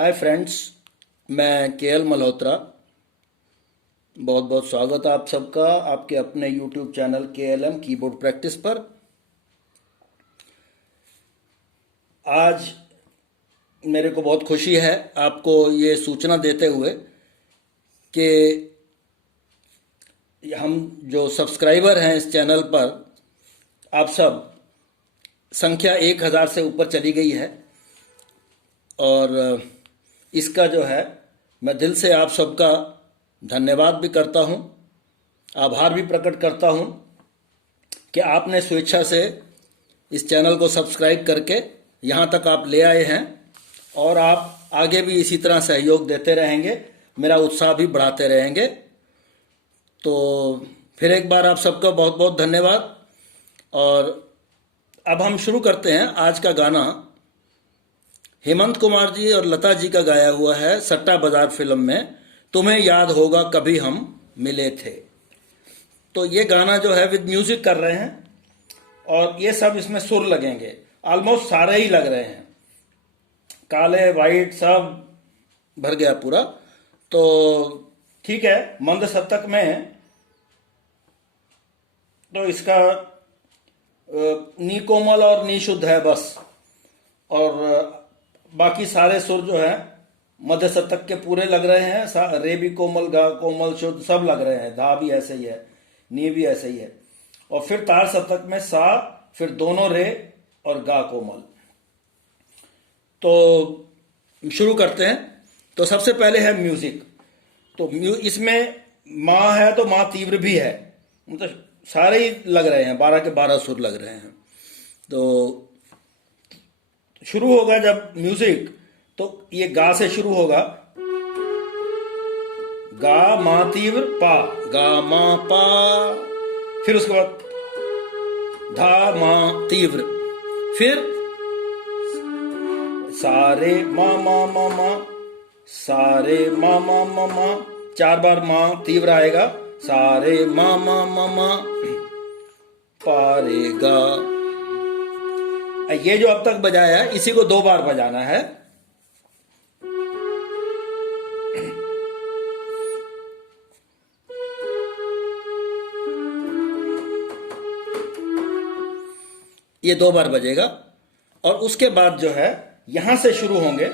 Hi friends, मैं KL Malhotra. बहुत बहुत स्वागत है आप सबका आपके अपने YouTube channel KLM keyboard practice पर। आज मेरे को बहुत खुशी है आपको ये सूचना देते हुए कि हम जो सब्सक्राइबर हैं इस चैनल पर, आप सब संख्या 1000 से ऊपर चली गई है। और इसका जो है मैं दिल से आप सबका धन्यवाद भी करता हूँ, आभार भी प्रकट करता हूँ कि आपने स्वेच्छा से इस चैनल को सब्सक्राइब करके यहाँ तक आप ले आए हैं और आप आगे भी इसी तरह सहयोग देते रहेंगे, मेरा उत्साह भी बढ़ाते रहेंगे। तो फिर एक बार आप सबका बहुत बहुत धन्यवाद। और अब हम शुरू करते हैं। आज का गाना हेमंत कुमार जी और लता जी का गाया हुआ है सट्टा बाजार फिल्म में, तुम्हें याद होगा कभी हम मिले थे। तो ये गाना जो है विद म्यूजिक कर रहे हैं और ये सब इसमें सुर लगेंगे, ऑलमोस्ट सारे ही लग रहे हैं, काले वाइट सब भर गया पूरा। तो ठीक है, मंद शतक में तो इसका नी कोमल और नी शुद्ध है बस, और बाकी सारे सुर जो है मध्य शतक के पूरे लग रहे हैं। रे भी कोमल, गा कोमल, शुद्ध सब लग रहे हैं, धा भी ऐसे ही है, नी भी ऐसे ही है। और फिर तार शतक में सा, फिर दोनों रे और गा कोमल। तो शुरू करते हैं। तो सबसे पहले है म्यूजिक। तो इसमें माँ है तो माँ तीव्र भी है, मतलब सारे ही लग रहे हैं, 12 के 12 सुर लग रहे हैं। तो शुरू होगा जब म्यूजिक, तो ये गा से शुरू होगा, गा मा तीव्र पा, गा मा पा, फिर उसके बाद धा मा तीव्र, फिर सारे मा मा मा मा, सारे मा मा मा मा, 4 बार मा तीव्र आएगा, सारे मा मा मा मा, पारे गा। ये जो अब तक बजाया है इसी को 2 बार बजाना है। ये 2 बार बजेगा और उसके बाद जो है यहां से शुरू होंगे,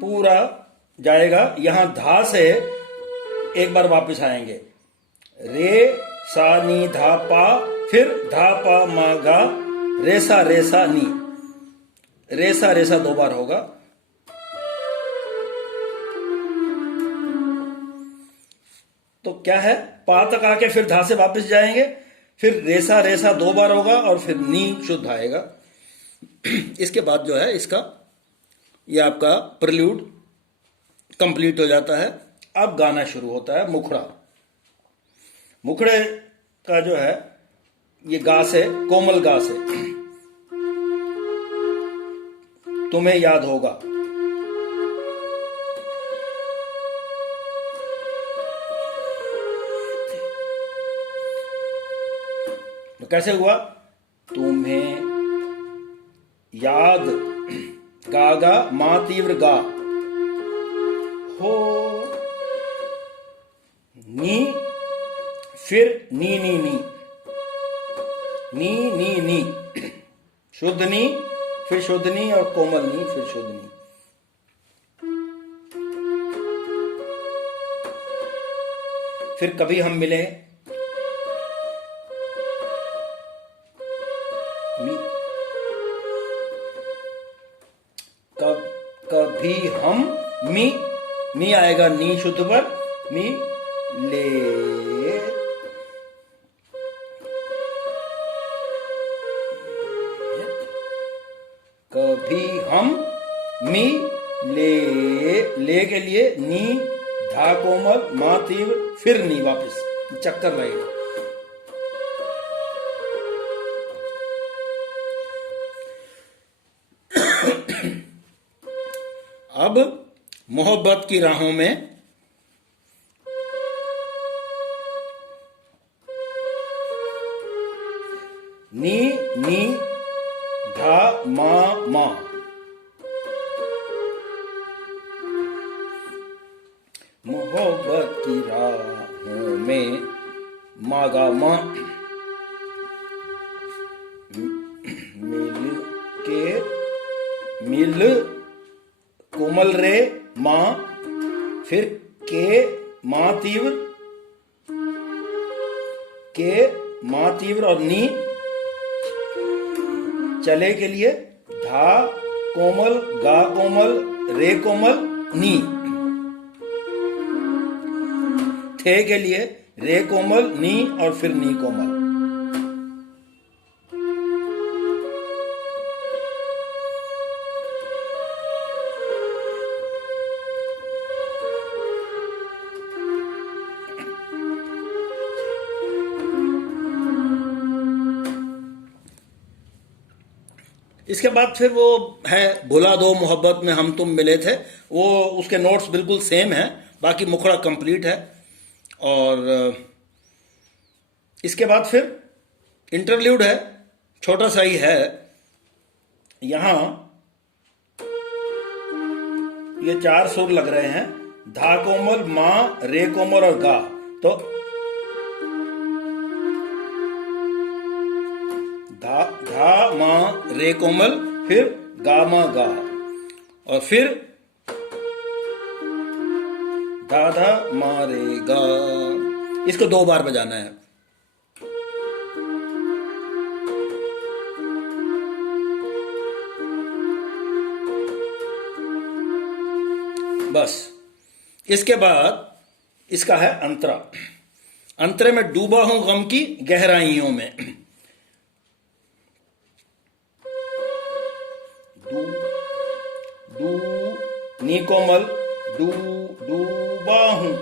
पूरा जाएगा, यहां धा से एक बार वापस आएंगे, रे सा नी धा पा, फिर धा पा मा गा, रेसा रेसा नी, रेसा रेसा 2 बार होगा। तो क्या है, पा तक आके फिर धा से वापस जाएंगे, फिर रेसा रेसा 2 बार होगा और फिर नी शुद्ध आएगा। इसके बाद जो है इसका ये आपका प्रिल्यूड कंप्लीट हो जाता है। अब गाना शुरू होता है मुखड़ा। मुखड़े का जो है ये गा से, कोमल गा से, तुम्हें याद होगा, तो कैसे हुआ, तुम्हें याद, गा गा मा तीव्र गा, हो नी, फिर नी नी नी, नी नी नी, शुद्ध नी, फिर शुद्ध नी और कोमल नी, फिर शुद्ध नी। फिर कभी हम मिले, कभी हम, मी आएगा नी शुद्ध पर, मी ले, कभी हम मी ले के लिए नी, धा कोमल, मा तीव्र, फिर नी वापस, चक्कर रहेगा। अब मोहब्बत की राहों में नी नी धा मा मा, मोहब्बत की राहों में मागा माँ, मिल के मिल कोमल रे माँ, फिर के माँ तीव्र, के माँ तीव्र और नी, चले के लिए धा कोमल, गा कोमल, रे कोमल, नी, थे के लिए रे कोमल, नी और फिर नी कोमल। इसके बाद फिर वो है भुला दो मोहब्बत में हम तुम मिले थे, वो उसके नोट्स बिल्कुल सेम हैं, बाकी मुखड़ा कंप्लीट है। और इसके बाद फिर इंटरल्यूड है, छोटा सा ही है। यहां ये 4 सुर लग रहे हैं, धा कोमल, माँ, रे कोमल और गा। तो धा मा रे कोमल, फिर गा मा गा, और फिर धा धा मा रे गा। इसको 2 बार बजाना है। बस। इसके बाद इसका है अंतरा। अंतरे में डूबा हूं गम की गहराइयों में, डू नी कोमल, डू डूबा हूं,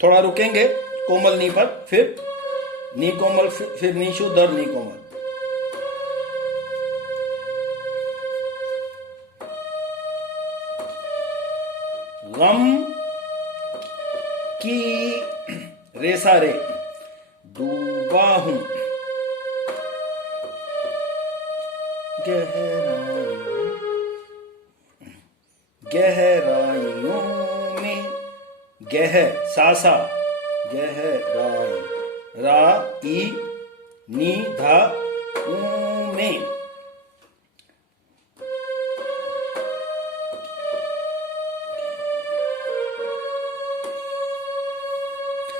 थोड़ा रुकेंगे कोमल नी पर, फिर नी कोमल, फिर नी शुद्ध और नी कोमल। गम की रेसा रे, डूबा हूं गहराइयों में, गह सासा, गहराई, रा ई नी धा में,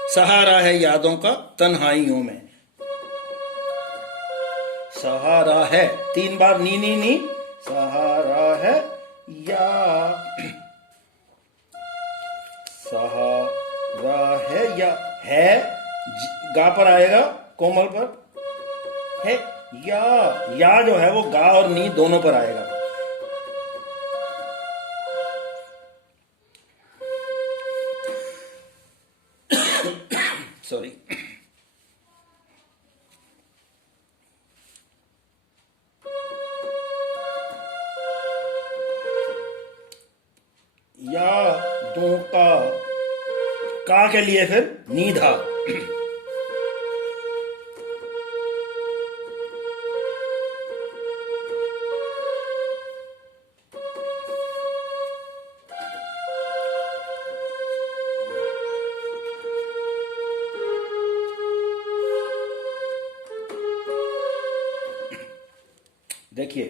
सहारा है यादों का तन्हाइयों में। सहारा है 3 बार, नी नी नी, सहारा है या, सहारा है या, है गा पर आएगा कोमल पर, है या जो है वो गा और नी दोनों पर आएगा। सॉरी। या दो का के लिए फिर नीधा, देखिए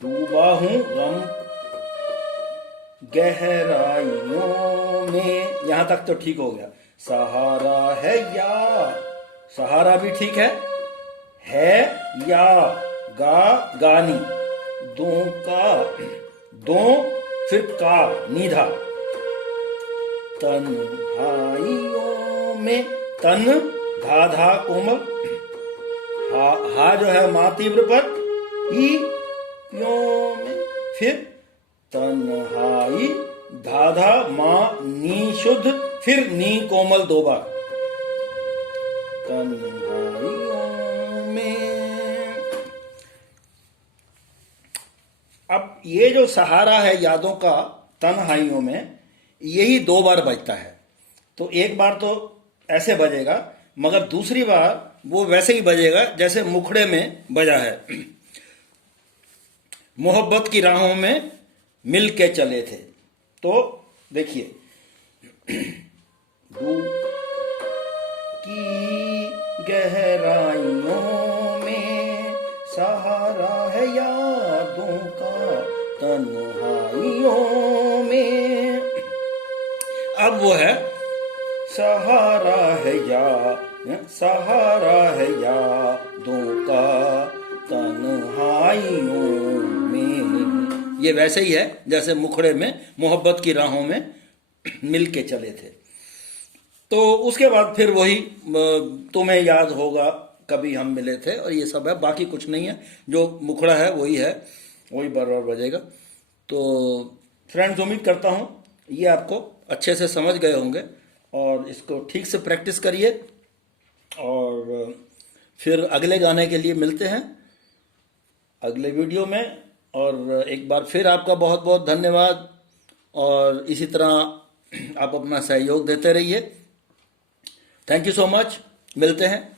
डूबा हूं गम गहराइयों में, यहां तक तो ठीक हो गया। सहारा है या, सहारा भी ठीक है या, गा गानी, दो का, दो फिर का नीधा, तन्हाइयों में, तन धा धा कोमल, हा जो है मां तीव्र पर, ई यों में, फिर तन्हाई धा धा मां नी शुद्ध, फिर नी कोमल 2 बार, तन्हाइयों में। अब ये जो सहारा है यादों का तन्हाइयों में, यही 2 बार बजता है। तो एक बार तो ऐसे बजेगा, मगर दूसरी बार वो वैसे ही बजेगा जैसे मुखड़े में बजा है। मोहब्बत की राहों में मिल के चले थे। तो देखिए, डूब की गहराइयों में सहारा है यादों का तन्हाइयों में। अब वो है सहारा है यादों का तन्हाइयों में। ये वैसे ही है जैसे मुखड़े में मोहब्बत की राहों में मिल के चले थे। तो उसके बाद फिर वही तुम्हें याद होगा कभी हम मिले थे, और ये सब है, बाकी कुछ नहीं है। जो मुखड़ा है वही है, वही बार बार बजेगा। तो फ्रेंड्स, उम्मीद करता हूँ ये आपको अच्छे से समझ गए होंगे, और इसको ठीक से प्रैक्टिस करिए। और फिर अगले गाने के लिए मिलते हैं अगले वीडियो में। और एक बार फिर आपका बहुत बहुत धन्यवाद, और इसी तरह आप अपना सहयोग देते रहिए। Thank you so much. मिलते हैं।